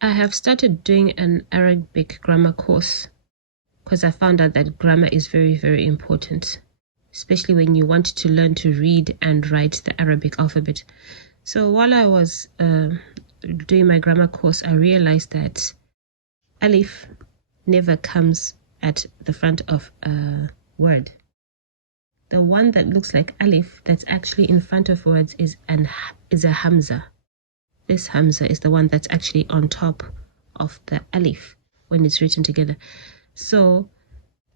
I have started doing an Arabic grammar course because I found out that grammar is very, very important, especially when you want to learn to read and write the Arabic alphabet. So while I was doing my grammar course, I realized that Alif never comes at the front of a word. The one that looks like Alif that's actually in front of words is a Hamza. This Hamza is the one that's actually on top of the Alif when it's written together. So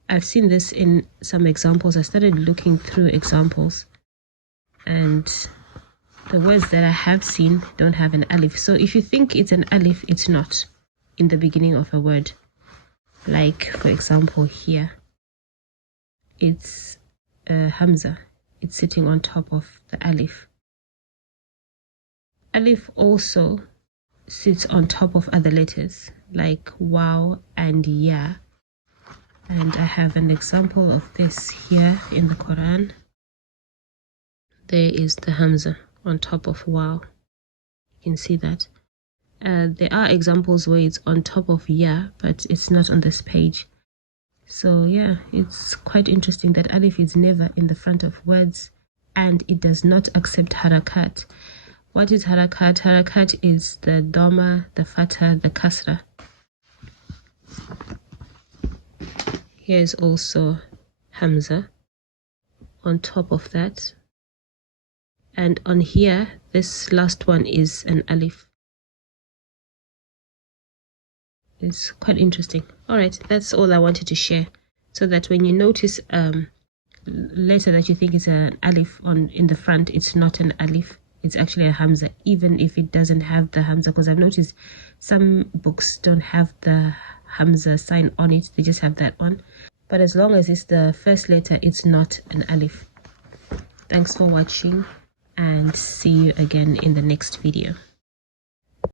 I've seen this in some examples. I started looking through examples, and the words that I have seen don't have an Alif. So if you think it's an Alif, it's not in the beginning of a word. Like, for example, here, it's Hamza. It's sitting on top of the Alif. Alif also sits on top of other letters like waw and ya. And I have an example of this here in the Quran. There is the Hamza on top of waw. You can see that. There are examples where it's on top of ya, but it's not on this page. So yeah, it's quite interesting that Alif is never in the front of words, and it does not accept harakat. What is harakat? Harakat is the dhamma, the fatha, the kasra. Here is also Hamza on top of that. And on here, this last one is an Alif. It's quite interesting. All right, that's all I wanted to share, so that when you notice letter that you think is an Alif in the front, it's not an Alif. It's actually a Hamza, even if it doesn't have the Hamza, because I've noticed some books don't have the Hamza sign on it. They just have that one. But as long as it's the first letter, it's not an Alif. Thanks for watching, and see you again in the next video.